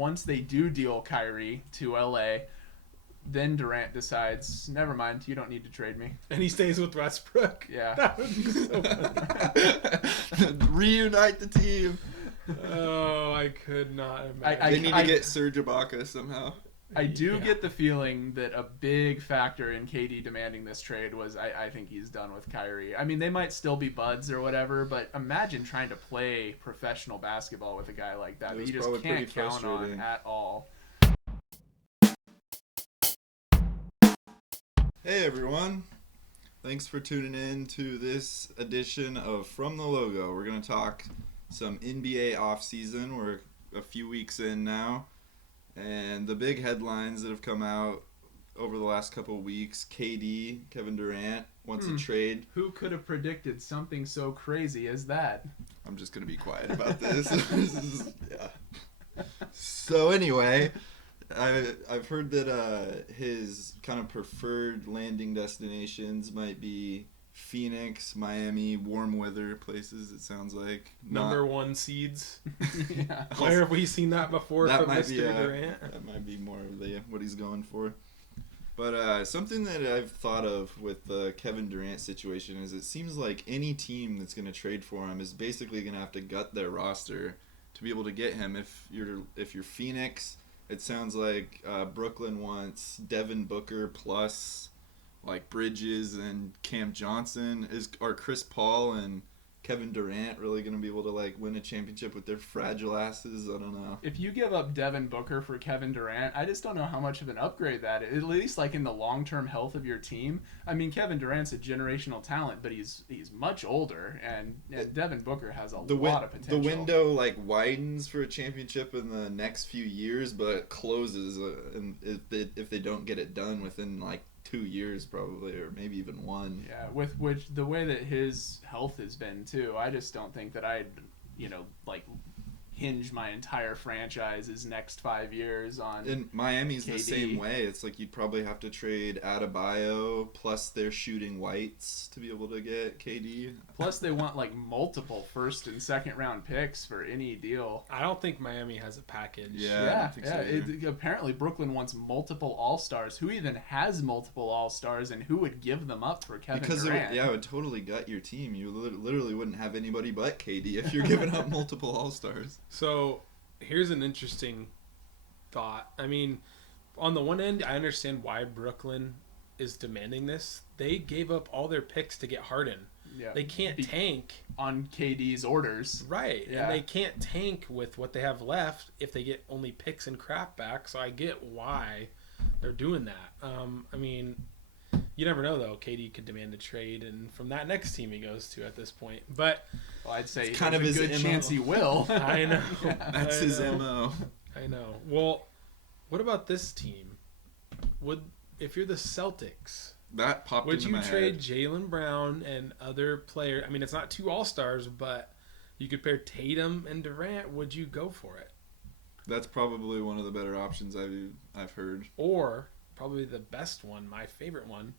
once they do deal Kyrie to LA, then Durant decides, never mind, you don't need to trade me. And he stays with Westbrook. Yeah. That would be so funny. Reunite the team. Oh, I could not imagine. They need to get Serge Ibaka somehow. I do get the feeling that a big factor in KD demanding this trade was I think he's done with Kyrie. I mean, they might still be buds or whatever, but imagine trying to play professional basketball with a guy like that you just can't count on at all. Hey everyone, thanks for tuning in to this edition of From the Logo. We're going to talk some NBA Offseason. We're a few weeks in now. And the big headlines that have come out over the last couple of weeks, KD, Kevin Durant, wants a trade. Who could have predicted something so crazy as that? I'm just going to be quiet about this. So anyway, I've heard that his kind of preferred landing destinations might be Phoenix, Miami, warm weather places, it sounds like. Number one seeds. Yeah. Where have we seen that before that from might Mr. be, Durant? That might be more of what he's going for. But something that I've thought of with the Kevin Durant situation is it seems like any team that's going to trade for him is basically going to have to gut their roster to be able to get him. If you're Phoenix, it sounds like Brooklyn wants Devin Booker plus like Bridges and Cam Johnson. Are Chris Paul and Kevin Durant really going to be able to like win a championship with their fragile asses? I don't know. If you give up Devin Booker for Kevin Durant, I just don't know how much of an upgrade that is, at least like in the long-term health of your team. I mean, Kevin Durant's a generational talent, but he's much older, and Devin Booker has a lot of potential. The window like widens for a championship in the next few years, but it closes and if they don't get it done within like 2 years probably, or maybe even one. Yeah, with which the way that his health has been too, I just don't think that I'd, like hinge my entire franchise's next 5 years on. And Miami's KD. the same way. It's like you'd probably have to trade Adebayo plus their shooting whites to be able to get KD. Plus they want like multiple first and second round picks for any deal. I don't think Miami has a package. Yeah. Apparently Brooklyn wants multiple all-stars. Who even has multiple all-stars, and who would give them up for Kevin Durant? It would totally gut your team. You literally wouldn't have anybody but KD if you're giving up multiple all-stars. So here's an interesting thought. I mean, on the one end, I understand why Brooklyn is demanding this. They gave up all their picks to get Harden. Yeah. They can't tank on KD's orders. Right. Yeah. And they can't tank with what they have left if they get only picks and crap back. So I get why they're doing that. I mean, you never know, though. KD could demand a trade, and from that next team he goes to at this point. But I'd say it's kind of his good MO. chance he will. I know. That's his MO. I know. Well, what about this team? If you're the Celtics, that popped would into you my trade head. Jaylen Brown and other players? I mean, it's not two all-stars, but you could pair Tatum and Durant. Would you go for it? That's probably one of the better options I've heard. Or probably the best one, my favorite one,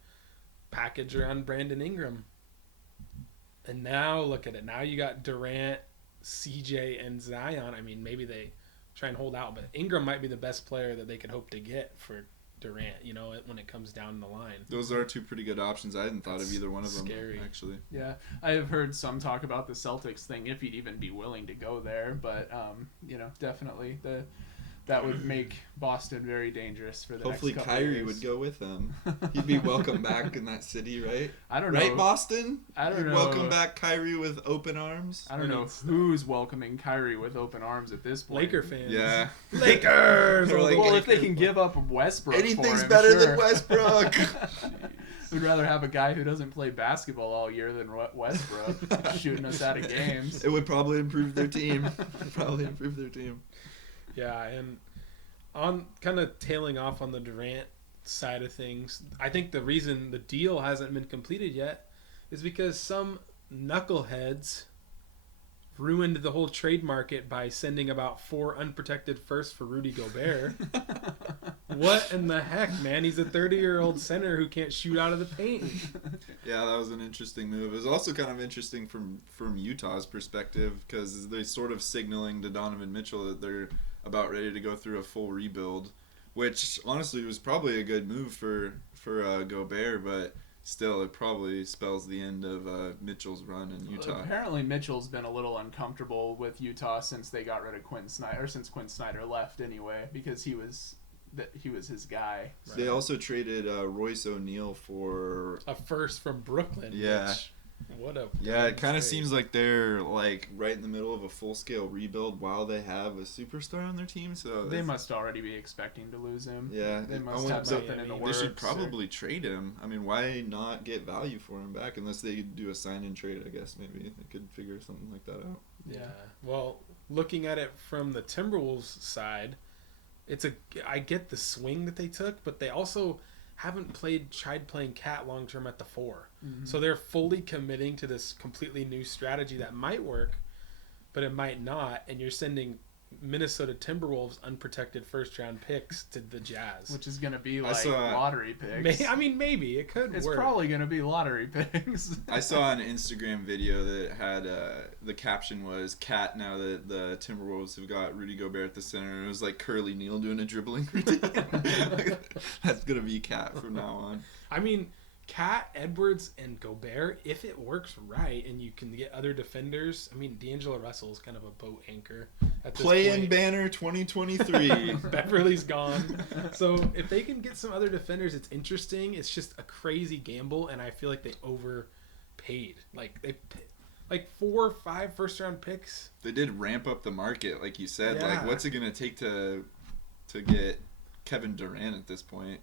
package around Brandon Ingram. And now look at it. Now you got Durant, CJ, and Zion. I mean, maybe they try and hold out, but Ingram might be the best player that they could hope to get for Durant, when it comes down the line. Those are two pretty good options. I hadn't thought of either one of them, actually. Yeah, I have heard some talk about the Celtics thing, if he'd even be willing to go there, but definitely that would make Boston very dangerous for the Hopefully next couple Kyrie years. would go with them. He'd be welcome back in that city, right? I don't know. Right, Boston? I don't You'd know. welcome back Kyrie with open arms? I don't know who's welcoming Kyrie with open arms at this point. Laker fans. Yeah. Lakers! They're like, Well, if they can give up Westbrook anything's for him, better sure. than Westbrook. We'd rather have a guy who doesn't play basketball all year than Westbrook shooting us out of games. It would probably improve their team. Yeah, and on kind of tailing off on the Durant side of things, I think the reason the deal hasn't been completed yet is because some knuckleheads ruined the whole trade market by sending about 4 unprotected firsts for Rudy Gobert. What in the heck, man? He's a 30-year-old center who can't shoot out of the paint. Yeah, that was an interesting move. It was also kind of interesting from Utah's perspective because they're sort of signaling to Donovan Mitchell that they're about ready to go through a full rebuild, which honestly was probably a good move for Gobert, but still it probably spells the end of Mitchell's run in Utah. Apparently Mitchell's been a little uncomfortable with Utah since they got rid of Quinn Snyder, or since Quinn Snyder left anyway, because he was his guy. So they also traded Royce O'Neal for a first from Brooklyn. Yeah. Which, what a it kind of seems like they're like right in the middle of a full scale rebuild while they have a superstar on their team. So they must already be expecting to lose him. Yeah, they must have something in the works. They should probably trade him. I mean, why not get value for him back? Unless they do a sign and trade, I guess maybe they could figure something like that out. Yeah. Well, looking at it from the Timberwolves side, I get the swing that they took, but they also haven't tried playing Cat long term at the 4. Mm-hmm. So they're fully committing to this completely new strategy that might work, but it might not, and you're sending Minnesota Timberwolves unprotected first round picks to the Jazz, which is going to be like lottery picks. Maybe it could it's work. Probably going to be lottery picks. I saw an Instagram video that had the caption was "Cat now that the Timberwolves have got Rudy Gobert at the center," and it was like Curly Neal doing a dribbling routine. That's gonna be Cat from now on. I mean, Cat, Edwards, and Gobert, if it works right and you can get other defenders, I mean, D'Angelo Russell is kind of a boat anchor at this Play-in point. banner 2023. Beverly's gone. So if they can get some other defenders, it's interesting. It's just a crazy gamble, and I feel like they overpaid. Like 4 or 5 first-round picks. They did ramp up the market, like you said. Yeah. Like, what's it going to take to get Kevin Durant at this point?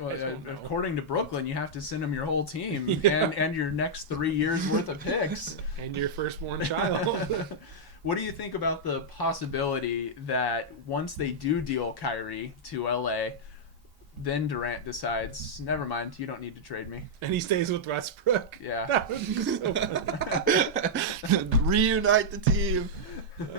Well, according to Brooklyn, you have to send them your whole team and your next 3 years worth of picks and your firstborn child. What do you think about the possibility that once they do deal Kyrie to LA, then Durant decides, never mind, you don't need to trade me, and he stays with Westbrook? Yeah, that would be so funny. Reunite the team.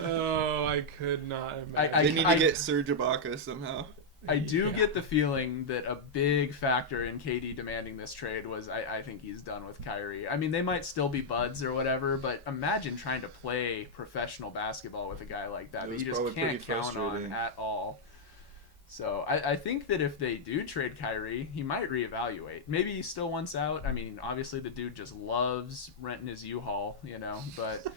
Oh, I could not imagine. They need to get Serge Ibaka somehow. I do get the feeling that a big factor in KD demanding this trade was I think he's done with Kyrie. I mean, they might still be buds or whatever, but imagine trying to play professional basketball with a guy like that you just can't count on at all. So I think that if they do trade Kyrie, he might reevaluate. Maybe he still wants out. I mean, obviously the dude just loves renting his U-Haul, but...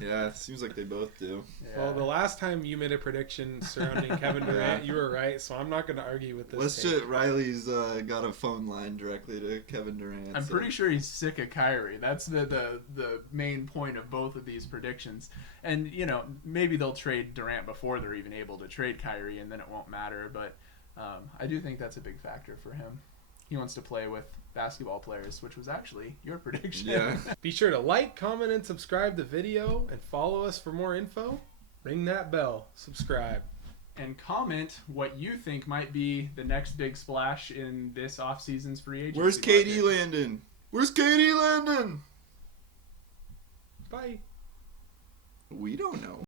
Yeah, it seems like they both do. Yeah. Well, the last time you made a prediction surrounding Kevin Durant, you were right, so I'm not going to argue with this. Riley's got a phone line directly to Kevin Durant. I'm pretty sure he's sick of Kyrie. That's the main point of both of these predictions. And, maybe they'll trade Durant before they're even able to trade Kyrie, and then it won't matter. But I do think that's a big factor for him. He wants to play with basketball players, which was actually your prediction. Yeah. Be sure to like, comment, and subscribe the video, and follow us for more info. Ring that bell. Subscribe. And comment what you think might be the next big splash in this offseason's free agency. Where's KD landing? Where's KD landing? Bye. We don't know.